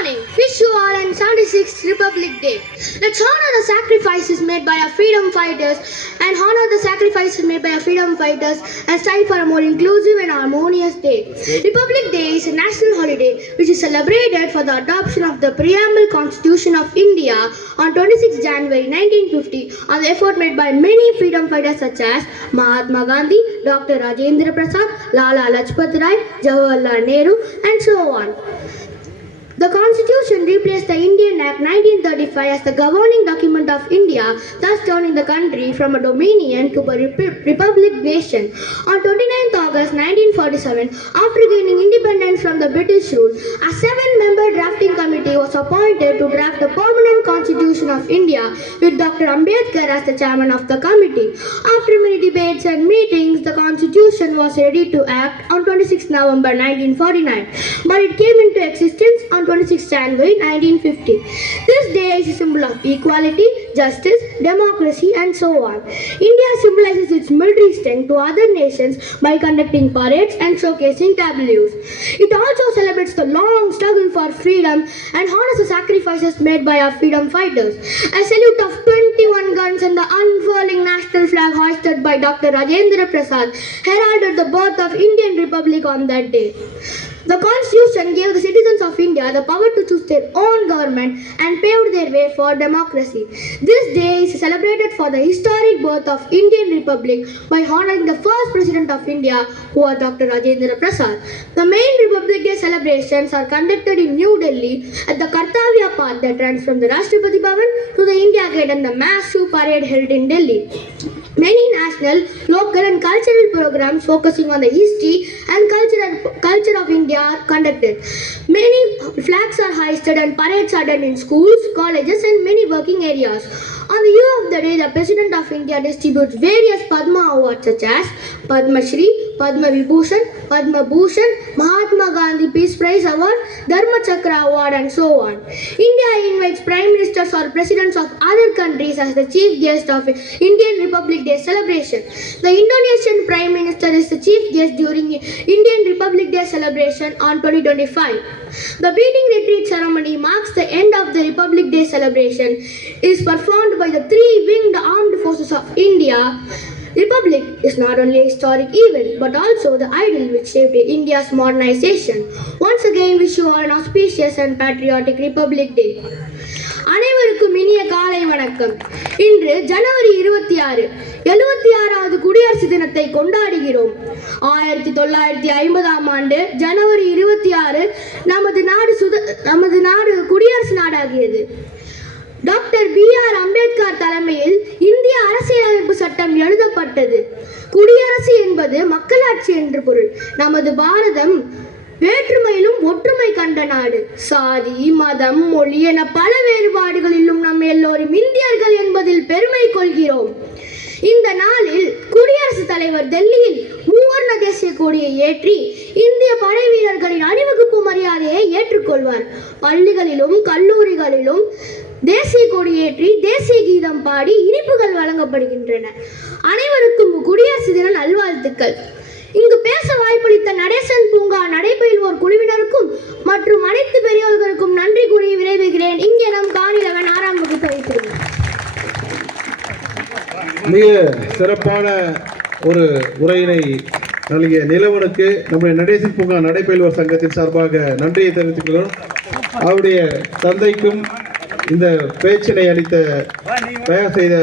morning. Wish you all on 76th Republic Day. Let's honor the sacrifices made by our freedom fighters and strive for a more inclusive and harmonious day. Republic Day is a national holiday which is celebrated for the adoption of the Preamble Constitution of India on 26 January 1950 on the effort made by many freedom fighters such as Mahatma Gandhi, Dr. Rajendra Prasad, Lala Lajpat Rai, Jawaharlal Nehru, and so on. The Constitution replaced the Indian Act 1935 as the governing document of India, thus turning the country from a dominion to a republic nation. On 29th August 1947, after gaining independence from the British rule, a 7-member drafting committee was appointed to draft the permanent Constitution of India, with Dr. Ambedkar as the chairman of the committee. After many debates and meetings, the Constitution was ready to act on 26 November 1949, but it came into existence on 26 January 1950. This day is a symbol of equality, justice, democracy, and so on. India symbolizes its military strength to other nations by conducting parades and showcasing tableaus. It also celebrates the long struggle for freedom and honors the sacrifices made by our freedom fighters. A salute of 21 guns and the unfurling national flag hoisted by Dr. Rajendra Prasad heralded the birth of Indian Republic on that day. The Constitution gave the citizens of India the power to choose their own government and paved their way for democracy. This day is celebrated for the historic birth of Indian Republic by honoring the first President of India, who was Dr. Rajendra Prasad. The main Republic Day celebrations are conducted in New Delhi at the Kartavya Path that runs from the Rashtrapati Bhavan to the India Gate and the massive parade held in Delhi. Many national, local and cultural programs focusing on the history and culture of India are conducted. Many flags are hoisted and parades are done in schools, colleges and many working areas. On the eve of the day, the President of India distributes various Padma awards such as Padma Shri, Padma Vibhushan, Padma Bhushan, Mahatma Gandhi Peace Prize Award, Dharma Chakra Award and so on. India invites Prime Ministers or Presidents of other countries as the chief guest of Indian Republic Day celebration. The Indonesian Prime Minister is the chief guest during Indian Republic Day celebration on 2025. The beating retreat ceremony marks the end of the Republic Day celebration. It is performed by the three-winged armed forces of India. Republic is not only a historic event but also the idol which shaped India's modernization. Once again, wish you all an auspicious and patriotic Republic Day. அனைவருக்கும் இனிய காலை வணக்கம். இன்று ஜனவரி 26 76வது குடியரசு தினத்தை கொண்டாடுகிறோம். 1950ஆம் ஆண்டு ஜனவரி 26 நமது நாடு குடியரசு நாடாகியது. Doctor B.R. அம்பேத்கர் தலைமையில் இந்திய அரசியலமைப்பு சட்டம் எழுதப்பட்டது. குடியரசு என்பது மக்களாட்சி என்று பொருள். நமது பாரதம் வேற்றுமையிலும் ஒற்றுமை கண்ட நாடு. சாதி, மதம், மொழி என பல வேறுபாடுகளிலும் நம் எல்லோரும் இந்தியர்கள் என்பதில் பெருமை கொள்கிறோம். இந்த நாளில் குடியரசுத் தலைவர் டெல்லியில் மூவர்ண தேசிய கொடியை ஏற்றி இந்திய படை வீரர்களின் அணிவகுப்பு மரியாதையை ஏற்றுக்கொள்வார். பள்ளிகளிலும் கல்லூரிகளிலும் தேசிய கொடியேற்றி தேசிய கீதம் பாடி இனிப்புகள் வழங்கப்படுகின்றன. அனைவருக்கும் குடியரசு தின நல்வாழ்த்துக்கள். இங்கு பேச வாய்ப்பளித்த நடேசன் பூங்கா நடைபயில்வோர் குழுவினருக்கும் மற்றும் அனைத்து பெரியோர்களுக்கும் நன்றி கூறி விரைவுகிறேன். இங்கே நம் காணிலவன் 6ஆம் வகுப்பு வைத்திருக்கிறேன். மிக சிறப்பான ஒரு உரையினை நல்கிய நிலவனுக்கு நம்முடைய நடேசன் பூங்கா நடைபயில்வோர் சங்கத்தின் சார்பாக நன்றியை தெரிவித்துக் கொள்கிறோம். அவருடைய தந்தைக்கும் இந்த பேச்சினை அளித்த தயார் செய்த